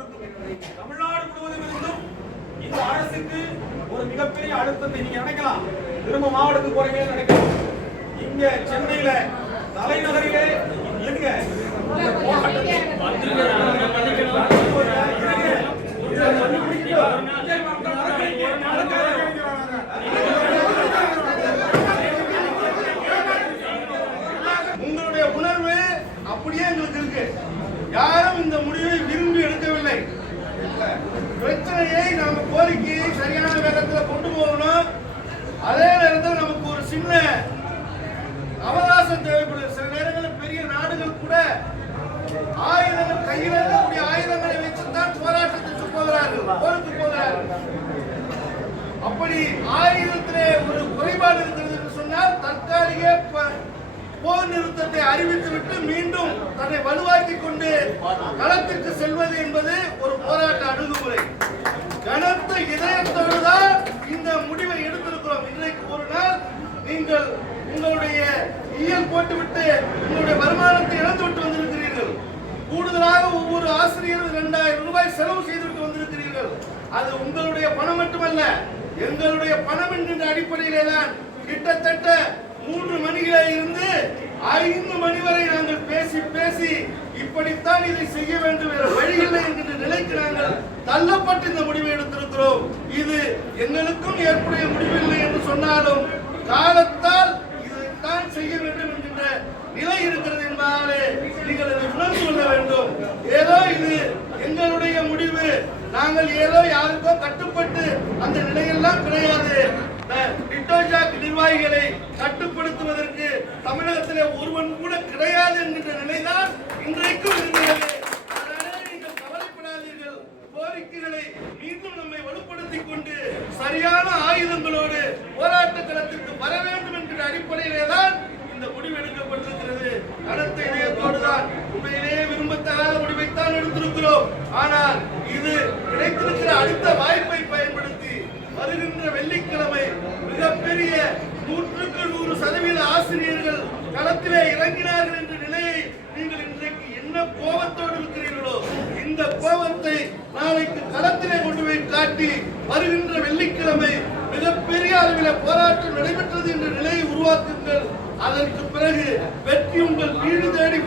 தமிழ்நாடு முழுவதும் இருந்தும் இந்த அரசுக்கு ஒரு மிகப்பெரிய அழுத்தத்தை நீங்க நினைக்கலாம். திரும்ப மாவட்டத்துக்கு போறீங்க நினைக்கலாம் இங்க சென்னையில தலைநகரிலே இருங்க உங்களுடைய உணர்வு அப்படியே எங்களுக்கு இருக்கு. யாரும் இந்த முடிவு பிரச்சனையை நாம கோரிக்கையை சரியான வேகத்துல கொண்டு போகணும். அதே நேரத்தில் நமக்கு ஒரு சின்ன அவகாசம் தேவைப்படுது. சில நேரங்களில் பெரிய நாடுகள் கூட ஆயுதங்கள் கையில் இருக்கக்கூடிய ஆயுதங்களை வச்சுதான் போராட்டத்திற்கு போகிறார்கள். போருக்கு போகிறார்கள். அப்படி ஆயுதத்திலே ஒரு குறைபாடு இருக்கிறது என்று சொன்னால் தற்காலிக போர் நிறுத்தத்தை அறிவித்துவிட்டு மீண்டும் தன்னை வலுவாக்கி கொண்டு களத்திற்கு செல்வது என்பது அணுகுமுறை. கனத்த இதயத்தோடு தான் இந்த முடிவை எடுத்திருக்கிறோம். இன்றைக்கு ஒரு நாள் நீங்கள் உங்களுடைய இயல் போட்டுவிட்டு உங்களுடைய வருமானத்தை இழந்து விட்டு வந்திருக்கிறீர்கள். கூடுதலாக ஒவ்வொரு ஆசிரியரும் இரண்டாயிரம் ரூபாய் செலவு செய்துவிட்டு வந்திருக்கிறீர்கள். அது உங்களுடைய பணம் மட்டுமல்ல எங்களுடைய பணம் என்கின்ற அடிப்படையிலே தான் கிட்டத்தட்ட மூன்று மணியில இருந்து ஐந்து மணி வரை பேசி இப்படித்தான் இதை செய்ய வேண்டும் என்ற வழியில்லை என்கின்ற நிலைக்கு நாங்கள் தள்ளப்பட்டு இந்த முடிவை எடுத்திருக்கிறோம். இது எங்களுக்கும் ஏற்புடைய முடிவில்லை என்று சொன்னாலும் காலத்தால் இதைத்தான் செய்ய வேண்டும் என்கின்ற நிலை இருக்கிறது என்பதாலே நீங்கள் இதை உணர்ந்து கொள்ள வேண்டும். ஏதோ இது எங்களுடைய முடிவு. நாங்கள் ஏதோ யாருக்கோ கட்டுப்பட்டு அந்த நிலையெல்லாம் கிடையாது. நிர்வாகிகளை கட்டுப்படுத்துவதற்கு தமிழகத்திலே ஒருவன் கூட கிடையாது என்கின்ற நிலைதான் இன்றைக்கும் இருக்கிறது. நீங்கள் கவலைப்படாதீர்கள். கோரிக்கைகளை மீண்டும் நம்மை வலுப்படுத்திக் கொண்டு சரியான ஆயுதங்களோடு போராட்ட களத்திற்கு வர வேண்டும் என்கிற அடிப்படையிலே தான் இந்த முடிவு எடுக்கப்பட்டிருக்கிறது. அடுத்த இதயத்தோடு தான் உண்மையிலேயே விரும்பத்தகாத முடிவைத்தான் எடுத்திருக்கிறோம். ஆனால் இது கிடைத்திருக்கிற அடுத்த வாய்ப்பை பயன்படுத்தி வருகின்ற வெள்ளிக்கிழமை மிகப்பெரிய நூற்றுக்கு நூறு சதவீத ஆசிரியர்கள் களத்திலே இறங்கினார்கள் என்ற நிலையை நீங்கள் இன்றைக்கு என்ன கோபத்தோடு இருக்கிறீர்களோ இந்த கோபத்தை நாளைக்கு களத்திலே கொண்டு போய் காட்டி வருகின்ற வெள்ளிக்கிழமை மிகப்பெரிய அளவில் போராட்டம் நடைபெற்றது என்ற நிலையை உருவாக்குங்கள். அதற்கு பிறகு வெற்றி உங்கள் வீடு தேடி